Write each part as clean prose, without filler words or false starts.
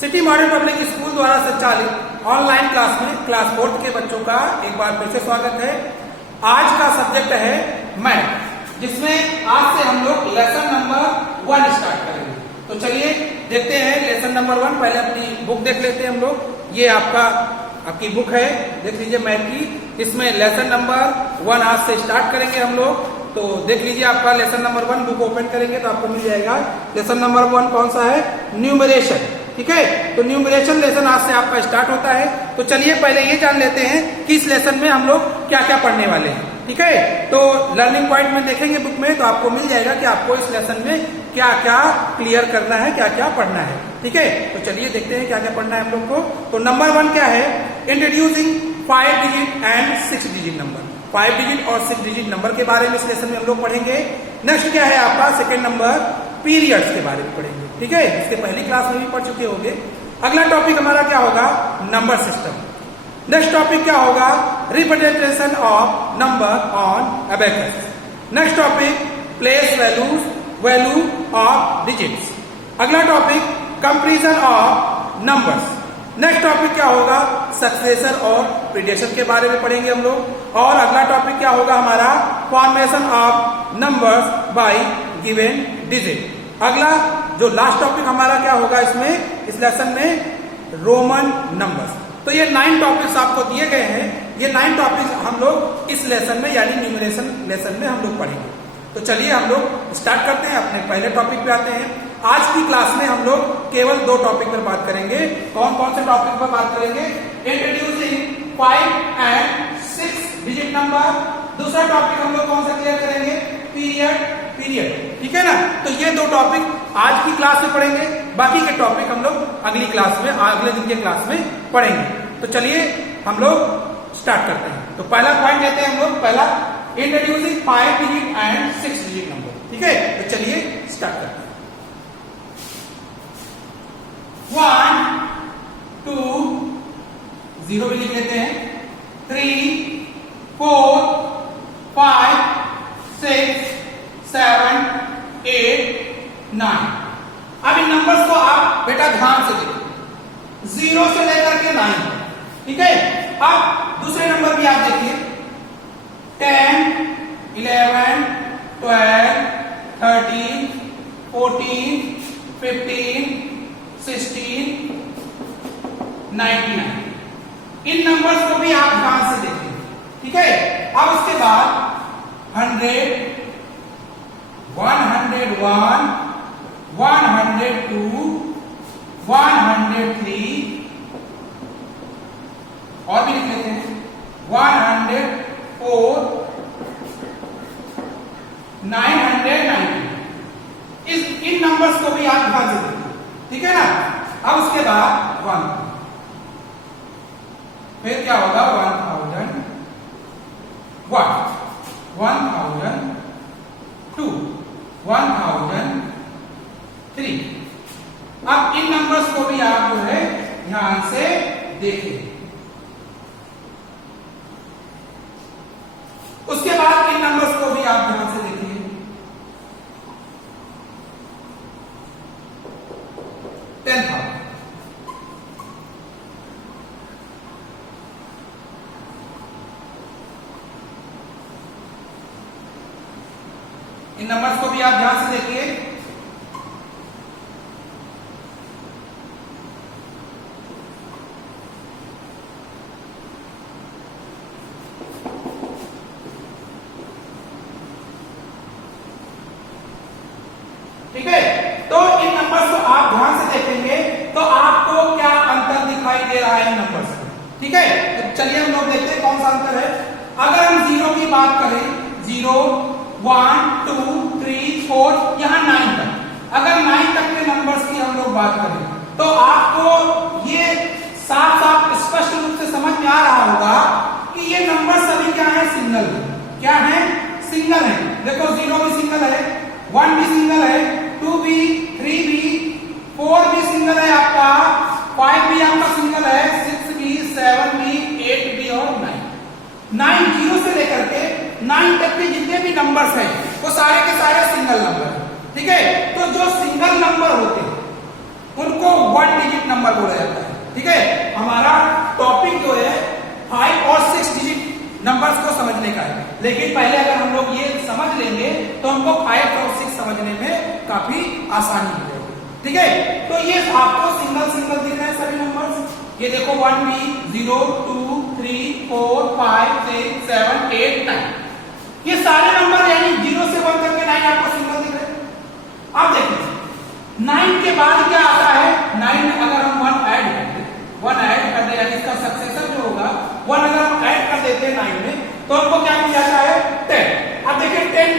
City model public school द्वारा संचालित online class में क्लास 4 के बच्चों का एक बार फिर से स्वागत है। आज का सब्जेक्ट है मैथ, जिसमें आज से हम लोग लेसन नंबर 1 स्टार्ट करेंगे। तो चलिए देखते हैं लेसन नंबर 1। पहले अपनी बुक देख लेते हैं हम लोग। ये आपकी बुक है, देख लीजिए मैथ की। इसमें लेसन नंबर 1 आज से स्टार्ट करेंगे हम लोग। तो देख लीजिए आपका लेसन नंबर 1 बुक ओपन करेंगे तो आपको मिल जाएगा। लेसन नंबर 1 कौन सा है? न्यूमरेशन। ठीक है, तो न्यूमरेशन लेसन आज से आपका स्टार्ट होता है। तो चलिए पहले ये जान लेते हैं कि इस लेसन में हम लोग क्या क्या पढ़ने वाले हैं। ठीक है, तो लर्निंग पॉइंट में देखेंगे बुक में तो आपको मिल जाएगा कि आपको इस लेसन में क्या क्या क्लियर करना है, क्या क्या पढ़ना है। ठीक है, तो चलिए देखते हैं क्या क्या पढ़ना है हम लोग को। तो नंबर 1 क्या है? Introducing 5 digit and 6 digit number. 5 digit और 6 डिजिट नंबर के बारे में इस लेसन में हम लोग पढ़ेंगे। नेक्स्ट क्या है आपका? सेकेंड नंबर पीरियड्स के बारे में पढ़ेंगे। ठीक है, इसके पहली क्लास में भी पढ़ चुके होंगे। अगला टॉपिक हमारा क्या होगा? Number system. नेक्स्ट टॉपिक क्या होगा? Representation of number on abacus. Next topic place value of digits. अगला टॉपिक comparison of numbers. Next topic क्या होगा? सक्सेशन और प्रीडेशन के बारे में पढ़ेंगे हम लोग। और अगला टॉपिक क्या होगा हमारा? Formation of numbers by given digit. अगला जो लास्ट टॉपिक हमारा क्या होगा इसमें, इस लेसन में? Roman numbers. तो ये 9 टॉपिक्स आपको दिए गए हैं। ये 9 टॉपिक्स हम लोग इस लेसन में यानी न्यूमरेशन लेसन में हम लोग पढ़ेंगे। तो चलिए हम लोग स्टार्ट करते हैं, अपने पहले टॉपिक पे आते हैं। आज की क्लास में हम लोग केवल 2 टॉपिक पर बात करेंगे। कौन कौन से टॉपिक पर बात करेंगे? Introducing 5 and 6 digit number. दूसरा टॉपिक हम लोग कौन सा क्लियर करेंगे? पीरियड। ठीक है ना? तो ये 2 टॉपिक आज की क्लास में पढ़ेंगे। बाकी के टॉपिक हम लोग अगली क्लास में, अगले दिन के क्लास में पढ़ेंगे। तो चलिए हम लोग स्टार्ट करते हैं। तो पहला पॉइंट लेते हैं हम लोग। पहला introducing 5 digit and 6 digit number. ठीक है, तो चलिए स्टार्ट करते हैं। 1 2 0 भी लिख लेते हैं। 3 4 5 6 7 8 9। अब इन नंबर्स को आप बेटा ध्यान से देखिए, 0 से लेकर के 9। ठीक है, अब दूसरे नंबर भी आप देखिए। 10 11 12 13 14 15 16 19। इन नंबर्स को भी आप ध्यान से देखिए। ठीक है, अब उसके बाद 100 101 102 103 और भी लिख लेते हैं 104 990। इन नंबर्स को भी आप ध्यान से देखिए। ठीक है ना? अब उसके बाद 1, फिर क्या होगा? 1001 1002 1003। अब इन नंबर्स को भी आप जो है ध्यान से देखिए। उसके बाद इन नंबर्स को भी आप ध्यान से देखिए। 10,000। इन नंबर्स को भी आप ध्यान से देखिए। ठीक है, तो इन नंबर्स को आप ध्यान से देखेंगे तो आपको क्या अंतर दिखाई दे रहा है इन नंबर्स में। ठीक है, तो चलिए हम लोग देखते हैं कौन सा अंतर है। अगर हम 0 की बात करें, 0 1 2 3 4 यहां 9 तक, अगर 9 तक के नंबर्स की हम लोग बात करें तो आपको ये साफ साफ स्पष्ट रूप से समझ में आ रहा होगा कि ये नंबर सभी क्या है? सिंगल। क्या है? सिंगल है। देखो 0 भी सिंगल है, 1 भी सिंगल है, 2 भी, 3 भी, 4 भी सिंगल है आपका, 5 भी आपका सिंगल है, 6 भी, 7 भी, 8 भी और 9। 9 0 से लेकर के 9 तक के जितने भी नंबर्स हैं वो सारे के सारे सिंगल नंबर है। ठीक है, तो जो सिंगल नंबर होते हैं उनको 1 डिजिट नंबर ठीक है, हमारा टॉपिक जो है 5 और 6 डिजिट नंबर्स को समझने का है। लेकिन पहले अगर हम लोग ये समझ लेंगे तो हमको 5 और 6 समझने में काफी आसानी हो जाएगी। ठीक है, तो ये आपको सिंगल सिंगल दिख रहे हैं सभी नंबर्स। ये देखो 1 भी 0 2 3 4 5 6 7 8 9, ये सारे नंबर यानी 0 से 1 तक के 9 आपको सिंगल दिख रहे हैं। अब देखिए 9 के बाद क्या आता है, 9 में अगर हम 1 ऐड कर दे यानी इसका सक्सेसर जो होगा 1 अगर हम ऐड कर देते हैं 9 में तो हमको क्या मिल जाता है 10। अब देखिए 10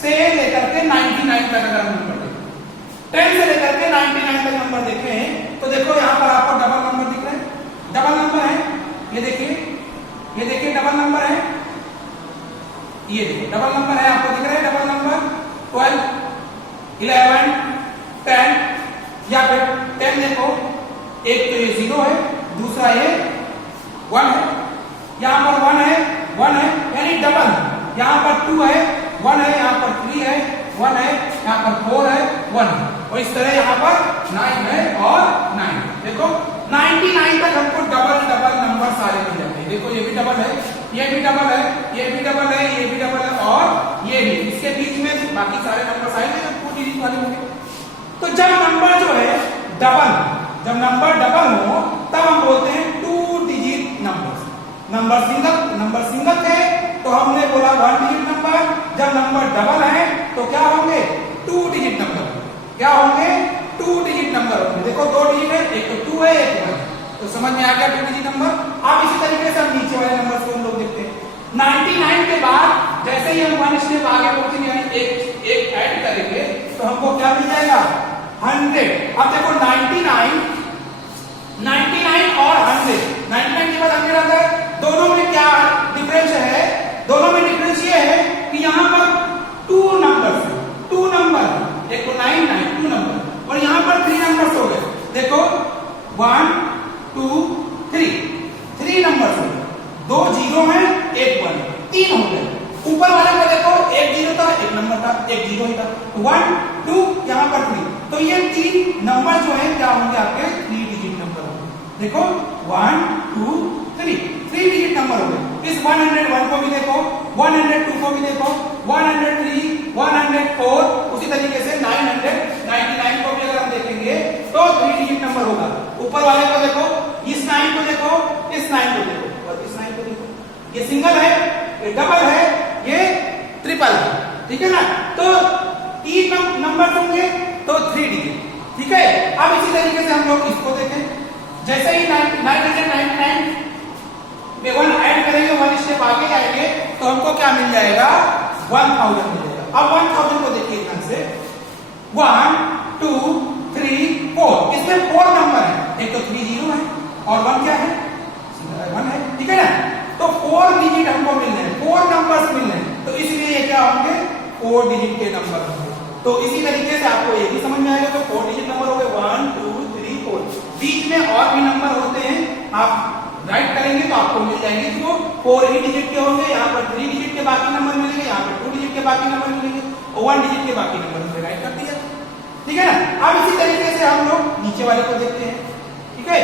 से लेकर के 99 तक अगर हम नंबर देखें, 10 से लेकर के 99 तक नंबर देखें तो देखो यहाँ पर आपको डबल नंबर दिख रहे हैं, डबल नंबर है, ये देखिए डबल नंबर है, ये देखिए डबल नंबर है, आपको दिख रहे हैं डबल नंबर 12 11 10, या फिर 10 देखो, एक तो ये 0 है, दूसरा ये 1 है, यहाँ पर 1 है यानी डबल, यहाँ पर 2 है 1 है, यहाँ पर 3 है 1 है, यहाँ पर 4 है 1 है, और इस तरह यहाँ पर 9 है और 9। देखो 99 तक हमको डबल नंबर सारे मिल जाते हैं। देखो ये भी डबल है, ये भी डबल है, ये भी डबल है, ये भी डबल है और ये भी, इसके बीच में बाकी सारे नंबर आएंगे जो 2 डिजिट वाले होंगे। तो जब नंबर जो है जब नंबर डबल हो तब हम बोलते हैं 2 डिजिट नंबर। नंबर सिंगल थे तो हमने बोला 1 डिजिट नंबर, जब नंबर डबल है तो क्या होंगे 2 डिजिट नंबर, क्या होंगे 2 डिजिट नंबर होंगे। देखो 2 डिजिट है, एक तो 2 है एक 1 है, तो समझ में आ गया 2 डिजिट नंबर। अब इसी तरीके से हम नीचे वाले नंबर को हम लोग देखते हैं। 99 के बाद जैसे ही हम 1 स्टेप आगे बढ़ते यानी एक ऐड करेंगे तो हमको क्या मिल जाएगा 100। अब देखो 99 और 100, 99 के बाद 100 आता है, दोनों में क्या डिफरेंस है, दोनों में डिफरेंस ये है कि यहाँ पर 2 नंबर, एक तो 2 नंबर और यहाँ पर 3 नंबर हो गए। देखो 1 2 3 नंबर हो गए, 2 0 है 1 1, 3 हो गए। ऊपर वाले को देखो 1 0 था, 1 नंबर था, 1 0 ही था, 1 2 यहाँ पर 3, तो ये 3 नंबर जो है क्या होंगे आपके 3 डिजिट नंबर होंगे। देखो 1 2 3 डिजिट नंबर हो गए। इस 101 को भी देखो, 102 को भी देखो, 103 104, उसी तरीके से 999 को भी अगर हम देखेंगे तो 3 डिजिट नंबर होगा। ऊपर वाले को देखो, इस 9 को देखो, इस 9 को देखो और इस 9 को देखो, ये सिंगल है, ये डबल है, ये ट्रिपल है, ठीक है ना। तो 3 नंबर होंगे तो 3 डिजिट, ठीक है। अब इसी तरीके से हम लोग इसको देखें, जैसे ही 999 में 1 ऐड करेंगे, 1 स्टेप आगे जाएंगे तो हमको क्या मिल जाएगा 1000 मिलेगा। अब 1000 को देखिए ध्यान से, 1 2 3 4, इसमें 4 नंबर है, एक तो 3 0 है और 1 क्या है 1 है, ठीक है ना। तो 4 डिजिट हमको मिल रहे हैं, 4 नंबर्स मिल रहे हैं, तो इसलिए ये क्या होंगे 4 डिजिट के नंबर होंगे। तो इसी तरीके से आपको ये भी समझ में आएगा, तो 4 डिजिट नंबर हो गए 1 2 3 4। बीच में और भी नंबर होते हैं, आप राइट करेंगे तो आपको मिल जाएंगे, तो 4 ही डिजिट के होंगे, यहाँ पर 3 डिजिट के बाकी नंबर मिलेंगे, यहाँ पर 2 डिजिट के बाकी नंबर मिलेंगे और 1 डिजिट के बाकी नंबर हमने राइट कर दिया, ठीक है ना। अब इसी तरीके से हम लोग नीचे वाले को देखते हैं, ठीक है।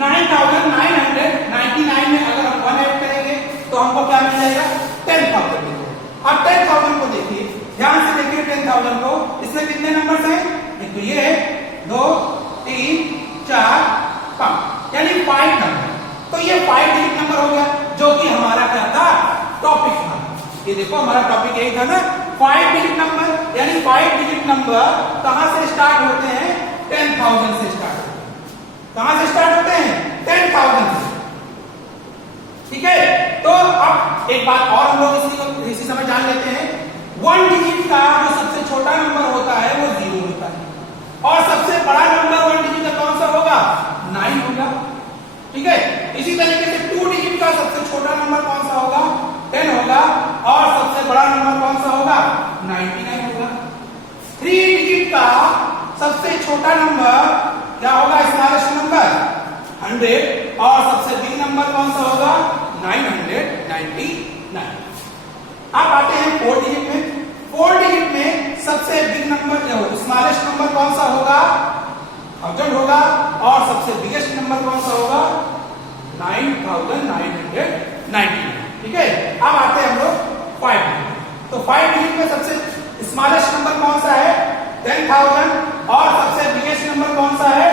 9999 में अगर हम 1 ऐड करेंगे तो हमको क्या मिल जाएगा 10,000 मिलेगा। अब 10,000 को देखिए, ध्यान से देखिए 10,000 को, इसमें कितने नंबर्स हैं, एक तो ये है 2 3 4 5, यानी 5 नंबर। तो ये 5 डिजिट नंबर हो गया, जो कि हमारा क्या था टॉपिक था। ये देखो हमारा टॉपिक यही था ना 5 डिजिट नंबर, यानी 5 डिजिट नंबर कहां से स्टार्ट होते हैं 10,000 से स्टार्ट होते हैं। कहां से स्टार्ट होते हैं 10,000 से, ठीक है। तो अब एक बात और हम लोग इसी समय जान लेते हैं, 1 डिजिट का जो सबसे छोटा नंबर होता है वो 0 होता है और सबसे बड़ा नंबर 1 डिजिट का कौन सा होगा 9 होगा, ठीक है। इसी तरीके से 2 डिजिट का सबसे छोटा नंबर कौन सा होगा 10 होगा और सबसे बड़ा नंबर कौन सा होगा 99 होगा। 3 डिजिट का सबसे छोटा नंबर क्या होगा स्मॉलेस्ट नंबर 100 और सबसे बिग नंबर कौन सा होगा 999। अब आते हैं 4 डिजिट में। 4 डिजिट में सबसे बिग नंबर स्मॉलेस्ट नंबर कौन सा होगा 1000 होगा और सबसे नंबर कौन सा होगा? 9999। ठीक है, अब आते हैं हम लोग 5 डिजिट। तो 5 डिजिट में सबसे स्मॉलेस्ट नंबर कौन सा है? 10,000। और सबसे बिगेस्ट नंबर कौन सा है?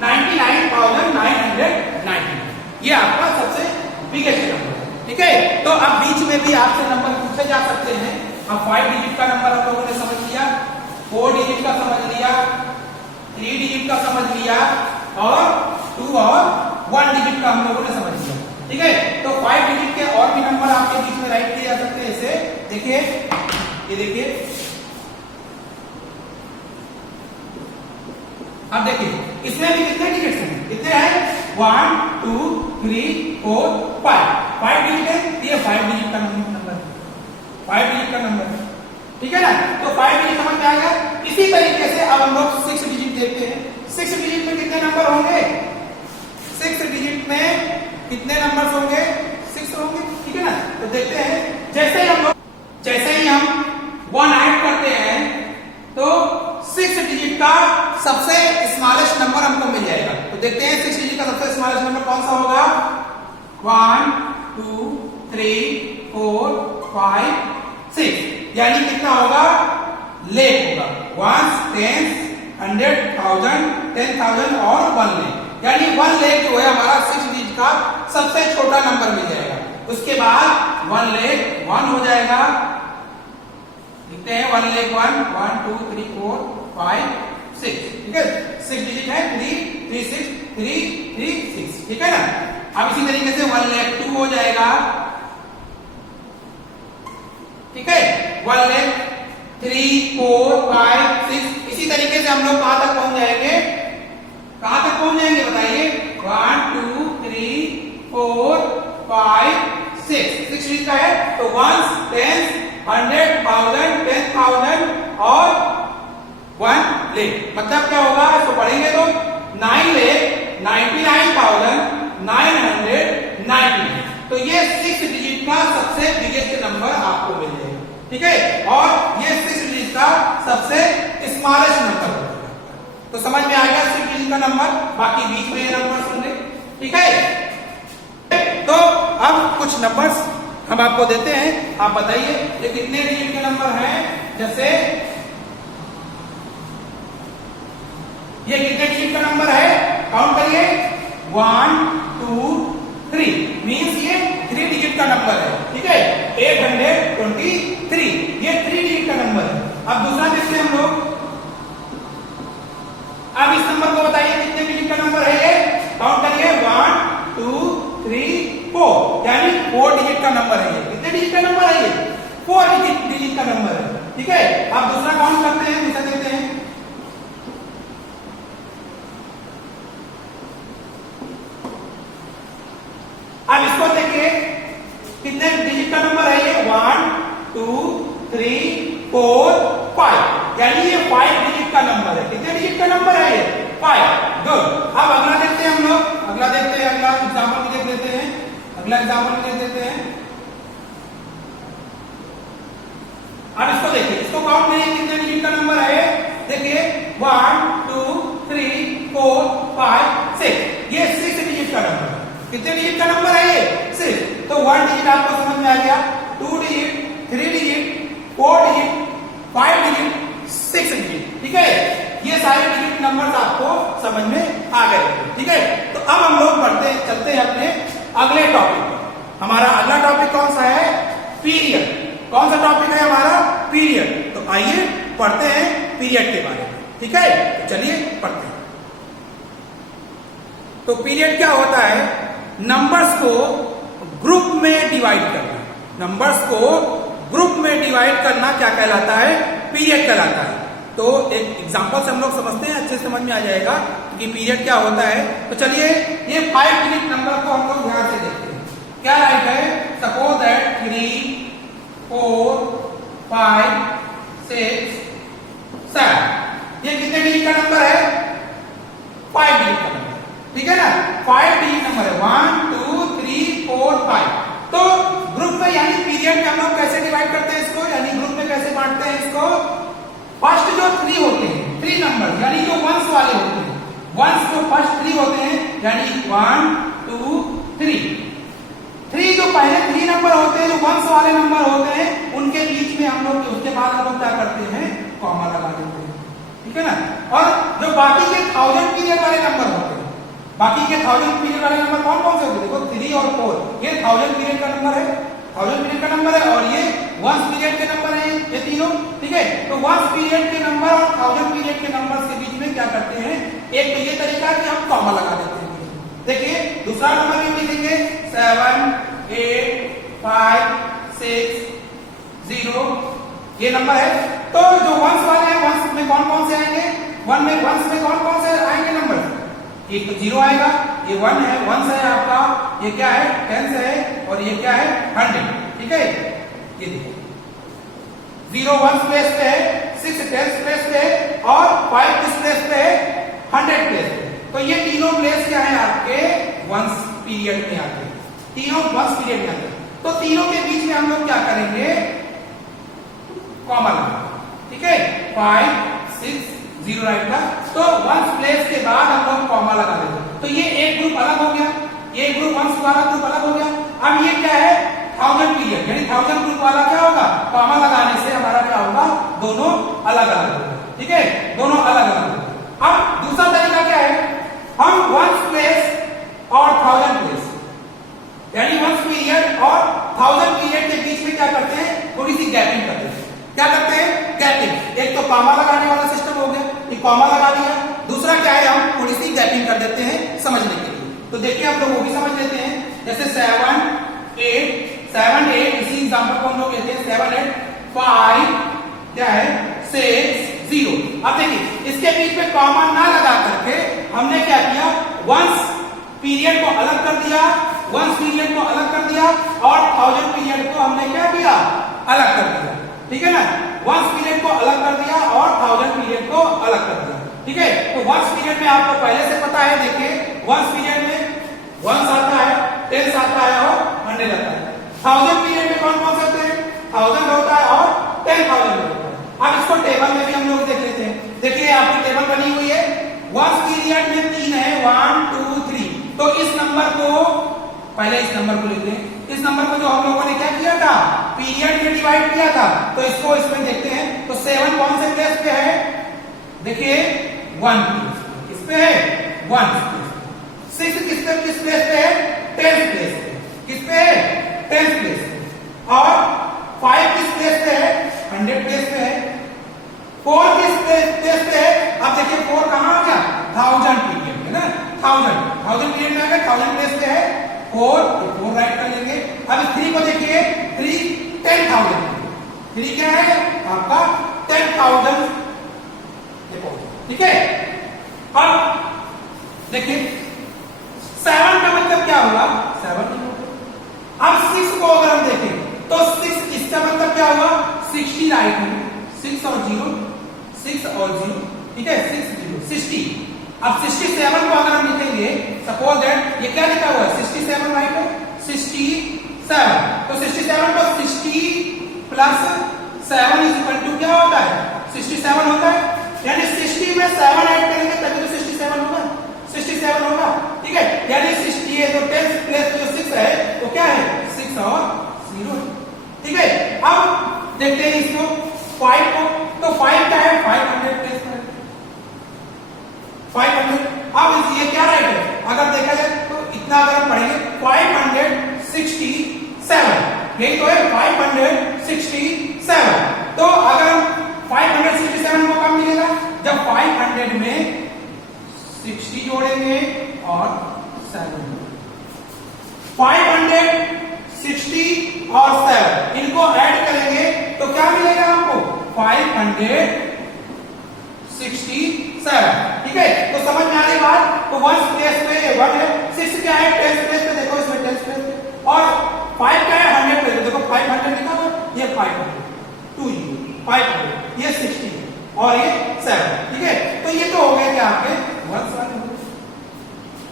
99,999। ये आपका सबसे बिगेस्ट नंबर है। ठीक है, तो अब बीच में भी आपसे नंबर पूछे जा सकते हैं। अब 5 डिजिट का नंबर आप लोगों ने समझ लिया, 4 डिजिट का समझ लिया, 3 डिजिट का समझ लिया, और 2 और 1 डिजिट का हम लोगों ने समझ लिया। ठीक है, तो 5 डिजिट के और भी नंबर आपके बीच में राइट किए जा सकते हैं। ऐसे देखिए, ये देखिए, अब देखिए इसमें भी कितने डिजिट्स हैं? कितने हैं? 1 2 3 4 5। 5 डिजिट है, ये 5 डिजिट का नंबर है, 5 डिजिट का नंबर है। ठीक है ना, तो 5 डिजिट समझ में आ गया। इसी तरीके से अब हम लोग 6 डिजिट देखते हैं। 6 डिजिट में कितने नंबर होंगे? 6 डिजिट में कितने नंबर्स होंगे? 6 होंगे। ठीक है ना, तो देखते हैं। जैसे ही हम 1 ऐड करते हैं तो 6 डिजिट का सबसे स्मॉलेस्ट नंबर हमको मिल जाएगा। तो देखते हैं 6 डिजिट का सबसे स्मॉलेस्ट नंबर कौन सा होगा? 1 2 3 4 5 6। यानी कितना होगा? लेख होगा 1 10 100 1000 10,000 और 1 लेख। यानी 1 लेख जो है हमारा 6 डिजिट का सबसे छोटा नंबर मिल जाएगा। उसके बाद 1 लेख 1 हो जाएगा। लिखते हैं 1 लेख 1 1 2 3 4 5 6। ठीक है, 6 डिजिट है 3 3 6 3 3 6। ठीक है ना, अब इसी तरीके से 1 लेख 2 हो जाएगा। ठीक है, 1 लेख 3 4 5 6। इसी तरीके से हम लोग कहां तक पहुंच जाएंगे? कहां तक पहुंच जाएंगे बताइए? 1 2 3 4 5 6। 6 डिजिट का है तो 1 10 100 1000 10,000 और 1 लेख। मतलब क्या होगा? इसको पढ़ेंगे तो 9 लेख 99,999। तो ये 6 डिजिट का सबसे बिगेस्ट नंबर आपको मिल जाएगा। ठीक है, और ये 6 डिजिट का सबसे स्मॉलेस्ट नंबर होगा। तो समझ में आ गया 6 डिजिट का नंबर। बाकी बीच में ये नंबर होंगे। ठीक है, तो अब कुछ नंबर्स हम आपको देते हैं, आप बताइए ये कितने डिजिट के नंबर हैं? जैसे ये कितने डिजिट का नंबर है? काउंट करिए 1 2 3। मींस ये 3 डिजिट का नंबर है। ठीक है, 823। ये 3 डिजिट का नंबर है। अब दूसरा देखते हैं हम लोग। अब इस नंबर को बताइए कितने डिजिट का नंबर है? ये काउंट करिए 1 2 3 4। यानी 4 डिजिट का नंबर है। ये कितने डिजिट का नंबर है? ये 4 डिजिट का नंबर है। ठीक है, अब दूसरा काउंट करते हैं, दूसरा देखते हैं। अब इसको देखिए कितने डिजिट का नंबर है? ये 1 2 3 4 5। यानी ये 5 डिजिट का नंबर है। कितने डिजिट का नंबर है? ये 5। गुड। अब अगला देखते हैं हम लोग। अगला देखते हैं, अगला एग्जाम्पल भी देख लेते हैं। अगला एग्जाम्पल भी देख लेते हैं। अब इसको देखिए, इसको काउंट करिए कितने डिजिट का नंबर है? देखिए 1 2 3 4 5 6। ये 6 डिजिट का नंबर है। कितने डिजिट का नंबर है? ये 6। तो 1 डिजिट आपको समझ में आ गया, 2 digit 3 digit 4 digit 5 digit 6 digit. ठीक है, ये सारे डिजिट नंबर्स आपको समझ में आ गए। ठीक है, तो अब हम लोग चलते हैं अपने अगले टॉपिक। हमारा अगला टॉपिक कौन सा है? पीरियड। कौन सा टॉपिक है हमारा? पीरियड। तो आइए पढ़ते हैं पीरियड के बारे में। ठीक है, तो चलिए पढ़ते हैं। तो पीरियड क्या होता है? नंबर्स को ग्रुप में डिवाइड करना। नंबर्स को ग्रुप में डिवाइड करना क्या कहलाता है? पीरियड कहलाता है। तो एक एग्जांपल से हम लोग समझते हैं, अच्छे समझ में आ जाएगा कि पीरियड क्या होता है। तो चलिए ये 5 डिजिट नंबर को हम लोग ध्यान से देखते हैं। क्या राइट है? Suppose that 3 4 5 6 7। ये कितने डिजिट का नंबर है? 5 डिजिट का नंबर। ठीक है ना, 5 डिजिट नंबर है। 1 2 3 4 5। तो ग्रुप में यानी पीरियड में हम लोग कैसे डिवाइड करते हैं इसको? यानी ग्रुप में कैसे बांटते हैं इसको? फर्स्ट जो 3 होते हैं, 3 नंबर नंबर यानी जो वंस वाले होते हैं, वंस जो फर्स्ट 3 होते हैं यानी 1 2 3, 3 जो पहले 3 नंबर होते हैं, जो वंस वाले नंबर होते हैं, उनके बीच में हम लोग उसके बाद हम लोग क्या करते हैं, कॉमा लगा देते हैं, ठीक है ना। और जो बाकी के 1000 पीरियड वाले नंबर होते हैं, बाकी के 1000 पीरियड वाले नंबर कौन कौन से होते हैं, देखो 3 और 4 ये 1000 पीरियड का नंबर है, 1000 पीरियड का नंबर है, और ये वंस पीरियड के नंबर है ये तीनों, ठीक है। तो वंस पीरियड के नंबर और 1000 पीरियड के नंबर्स के बीच में क्या करते हैं, एक तो ये तरीका कि हम कॉमा लगा देते हैं। देखिए दूसरा नंबर भी लिखेंगे 7 8 5 6 0 ये नंबर है। तो जो वंस वाले हैं, वंस में कौन कौन से आएंगे, वंस में कौन कौन से आएंगे नंबर, एक तो 0 आएगा, ये 1 है, वंस है आपका, ये क्या है, टेंस है, और ये क्या है 100, ठीक है। ये देखो 0 वंस प्लेस पे है, 6 टेंस प्लेस पे है, और 5 किस प्लेस पे है, 100 प्लेस पे। तो ये तीनों प्लेस क्या है आपके वंस पीरियड में आते हैं, तीनों वंस पीरियड में आते हैं। तो तीनों के बीच में हम लोग क्या करेंगे, कॉमा लगाएंगे, ठीक है। 5 6 0 राइट का, तो वंस प्लेस के बाद हम लोग कॉमा लगा देंगे। तो ये एक ग्रुप अलग हो गया, ये ग्रुप वंस वाला ग्रुप अलग हो गया। अब ये क्या है 1000 पीरियड यानी 1000 ग्रुप वाला क्या होगा, कॉमा लगाने से हमारा क्या होगा, दोनों अलग अलग होगा, ठीक है, दोनों अलग अलग। अब दूसरा तरीका क्या है, हम वंस प्लेस और 1000 प्लेस यानी वंस पीरियड और 1000 पीरियड के बीच में क्या करते हैं, थोड़ी सी गैपिंग करते हैं। क्या करते हैं, गैपिंग। एक तो कॉमा लगाने वाला सिस्टम हो गया, ये कॉमा लगा दिया। दूसरा क्या है, हम थोड़ी सी गैपिंग कर देते हैं समझने के लिए। तो देखिए आप लोग वो भी समझ लेते हैं, जैसे 7 8 इसी एग्जांपल को हम लोग लेते हैं 7 8 5 क्या है 6 0। अब देखिए इसके बीच में कॉमा ना लगा करके हमने क्या किया, वंस पीरियड को अलग कर दिया, वंस पीरियड को अलग कर दिया, और 1000 पीरियड को हमने क्या किया, अलग कर दिया, ठीक है ना। वंस पीरियड को अलग कर दिया और 1000 पीरियड को अलग कर दिया, ठीक है। तो वंस पीरियड में आपको पहले से पता है, देखिए वंस पीरियड में वंस आता है, टेंस आता है और 100 आता है। 1000 पीरियड में कौन कौन से होते हैं, 1000 होता है और 10,000 होता है। अब इसको टेबल में भी हम लोग देख लेते हैं। देखिए आपकी टेबल बनी हुई है, वंस पीरियड में 3 है 1 2 3। तो इस नंबर को पहले इस नंबर को लिखते हैं, इस नंबर को जो हम लोगों ने क्या किया था, पीरियड में डिवाइड किया था, तो इसको इसमें देखते हैं। तो 7 कौन से प्लेस पे है, देखिए 1 किस पे है, 1 6 किस प्लेस पे है, 10 प्लेस पे, किस पे है 10 प्लेस पे, और 5 किस प्लेस पे है, 100 प्लेस पे है। 4 किस प्लेस पे है, अब देखिए 4 कहां आ गया, 1000 पीरियड है ना, 1000 पीरियड में आ गया, 1000 प्लेस पे है 4 राइट कर लेंगे। अब 3 को देखिए, 3 10,000, 3 क्या है आपका 10,000, ठीक है। अब देखिए 7 का मतलब क्या होगा, 7। अब 6 को अगर हम देखें तो 6 इसका मतलब क्या हुआ, 60 राइट है, 6 और 0, 6 और 0, ठीक है 6 0 60। अब 67 को अगर हम लिखेंगे, सपोज दैट ये क्या लिखा हुआ है 67 राइट है, 67। तो 67 को 60 प्लस 7 इज इक्वल टू क्या होता है, 67 होता है। यानी 60 में 7 ऐड करेंगे तभी तो 67 होगा, 67 होगा, ठीक है। यानी 60 है तो 10 प्लस जो 6 है वो क्या है 6 और 0, ठीक है। अब देखते हैं इसको 5 को, तो 5 क्या है 500 प्लस 500। अब ये क्या राइट है, अगर देखा जाए तो इतना अगर हम पढ़ेंगे 567, यही तो है 567। तो अगर 567 को कब मिलेगा, जब 500 में 60 जोड़ेंगे और 7, 560 और 7 इनको ऐड करेंगे तो क्या मिलेगा आपको 567, ठीक है। तो समझ में आ रही बात। तो 1 प्लेस पे 1 है, 6 क्या है 10 प्लेस पे, देखो इसमें 10 प्लेस पे, और 5 क्या है 100 प्लेस पे, देखो 500 लिखा हुआ, ये 500 2 500, ये 60 और ये 7, ठीक है। तो ये तो हो गए क्या आपके 1 वाले,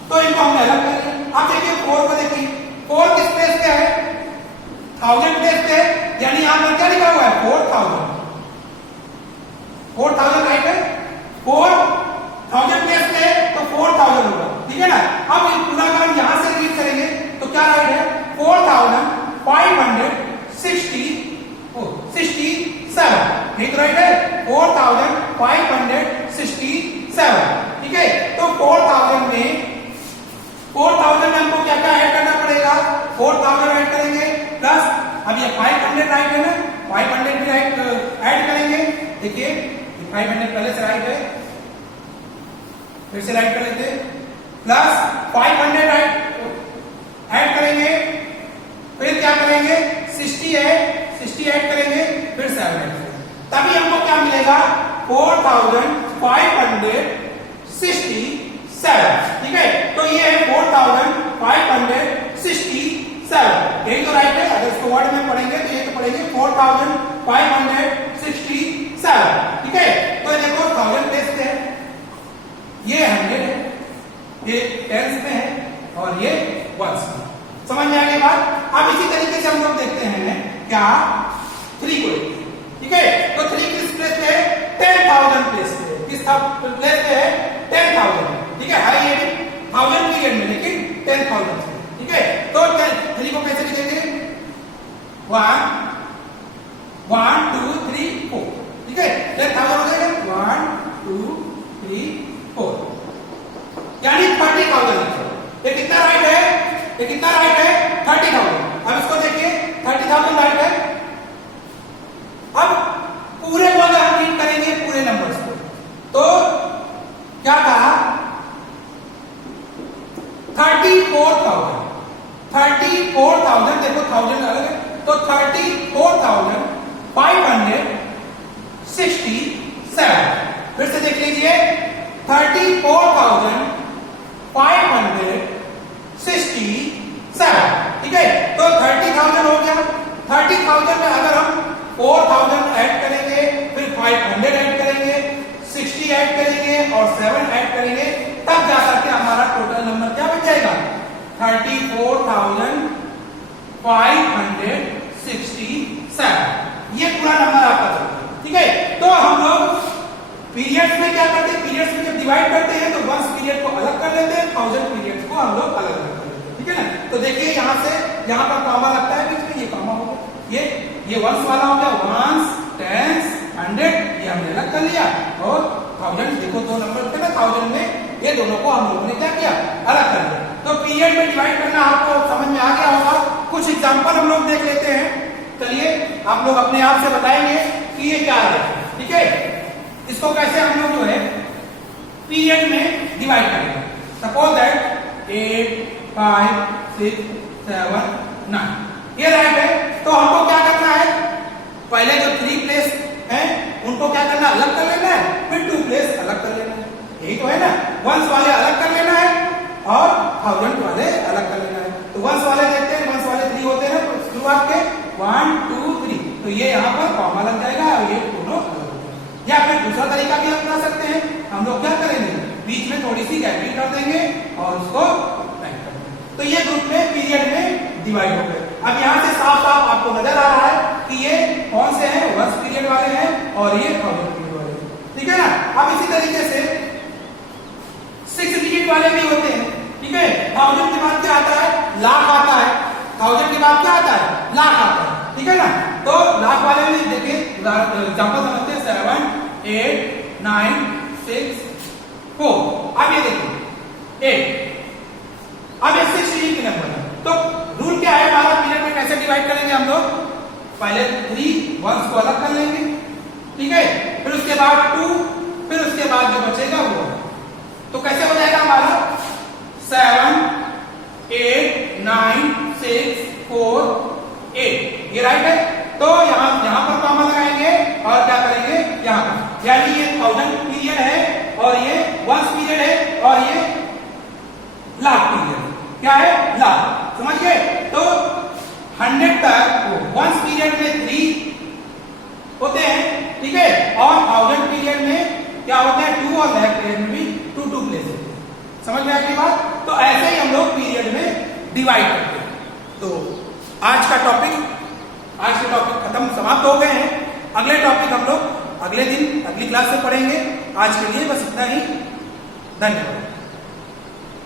तो इनको हमने अलग कर लिया। अब देखिए 4 को देखिए, 4 किस प्लेस पे है 1000 प्लेस पे, यानी यहां पर क्या लिखा हुआ है 4000 राइट है। 4 राइट है 4567, ठीक है। तो 4000 में हमको क्या क्या ऐड करना पड़ेगा, 4000 ऐड करेंगे प्लस अब ये 500 राइट है ना, 500 भी ऐड करेंगे। देखिए 500 पहले से राइट है, फिर से राइट कर लेते हैं, प्लस 500 ऐड करेंगे, फिर क्या करेंगे 60 ऐड करेंगे, फिर 7 ऐड करेंगे, तभी हमको क्या मिलेगा 4567, ठीक है। तो ये है 4567, यही तो राइट है। अगर इसको वर्ड में पढ़ेंगे तो ये तो पढ़ेंगे 4567, ठीक है। तो देखो 1000 प्लेस पे है, ये 100 है, ये टेंस में है और ये वंस में। समझ में आ गई बात। अब इसी तरीके से हम लोग देखते हैं क्या 3 को, ठीक है। तो 3 किस प्लेस पे है, 10,000 प्लेस पे, किस प्लेस पे है 10,000, ठीक है। हाई ये 1000 पीरियड में, लेकिन 10,000 से, ठीक है। तो 3 को कैसे लिखेंगे 1 2 3 4, ठीक है। 10,000 हो जाएगा 1 2 3 4, यानी 30,000। ये कितना राइट है, ये कितना राइट है 30,000। अब इसको देखिए 30,000 राइट है। अब पूरे को अगर हम रीड करेंगे पूरे नंबर्स को, तो क्या कहा 34,000, देखो 1000 अलग है, तो 34,567। फिर से देख लीजिए 34,567, ठीक है। तो 30,000 हो गया। 30,000 में अगर हम 4,000 ऐड करेंगे, फिर 500 ऐड करेंगे, 60 ऐड करेंगे और 7 ऐड करेंगे, तब जाकर के हमारा टोटल नंबर क्या बन जाएगा 34,567। ये पूरा नंबर आपका चलता है, ठीक है। तो हम लोग पीरियड्स में क्या करते हैं, पीरियड्स में जब डिवाइड करते हैं तो 1 पीरियड को अलग कर लेते हैं, 1000 पीरियड्स को हम लोग अलग कर लेते हैं, ठीक है ना। तो देखिए यहां से यहां पर कॉमा लगता है बीच में, ये कॉमा हो गया, ये वंस वाला हो गया, वंस, टेंस, 100 ये हमने अलग कर लिया, और 1000 देखो 2 नंबर थे ना 1000 में, ये दोनों को हम लोगों ने क्या किया अलग कर दिया। तो पीरियड में डिवाइड करना आपको समझ में आ गया होगा। कुछ एग्जांपल हम लोग देख लेते हैं, चलिए आप लोग अपने आप से बताएंगे कि ये क्या है, ठीक है। इसको कैसे हम लोग जो है पीरियड में डिवाइड करेंगे। सपोज दैट 8 5 6 7 9, ये राइट है। तो हमको क्या करना है, पहले जो 3 प्लेस है उनको क्या करना अलग कर लेना है, फिर 2 प्लेस अलग कर लेना है, यही तो है ना। वंस वाले अलग कर लेना है और 1000 वाले अलग कर लेना है। तो वंस वाले देखते हैं, वंस वाले 3 होते हैं तो शुरुआत के 1 2 3, तो ये यहाँ पर कॉमा लग जाएगा और ये दोनों अलग हो जाएगा। या फिर दूसरा तरीका भी अपना सकते हैं, हम लोग क्या करेंगे बीच में थोड़ी सी गैपिंग कर देंगे और उसको टाइप कर देंगे। तो ये ग्रुप में पीरियड में डिवाइड हो गए। अब यहाँ से साफ साफ आपको नजर आ रहा है कि ये कौन से हैं, 1 पीरियड वाले हैं और ये 1000 पीरियड वाले हैं, ठीक है ना। अब इसी तरीके से 6 डिजिट वाले भी होते हैं, ठीक है। 1000 के बाद क्या आता है, लाख आता है। 1000 के बाद क्या आता है, लाख आता है, ठीक है ना। तो लाख वाले में देखिए एग्जांपल समझते हैं 7 8 9 6 4। अब ये देखिए 8, अब ये 6 डिजिट के नंबर है। तो रूल क्या है हमारा, पीरियड में कैसे डिवाइड करेंगे हम लोग, पहले 3 वंस को अलग कर लेंगे, ठीक है, फिर उसके बाद 2, फिर उसके बाद जो बचेगा वो, तो कैसे हो जाएगा हमारा 7 8 9 6 4 8, ये राइट है। तो यहां पर कॉमा लगाएंगे और क्या करेंगे यहां पर, यानी ये 1000 पीरियड है और ये 1 पीरियड है और ये लाख पीरियड है। क्या है, लाख, समझ गए। तो 100 तक 1 पीरियड में 3 होते हैं, ठीक है, और 1000 पीरियड में क्या होते हैं 2, और लाख पीरियड में भी 2 प्लेस होते हैं। समझ में आती बात। तो ऐसे ही हम लोग पीरियड में डिवाइड करते हैं। तो आज के टॉपिक खत्म समाप्त हो गए हैं। अगले टॉपिक हम लोग अगले दिन अगली क्लास में पढ़ेंगे। आज के लिए बस इतना ही, धन्यवाद।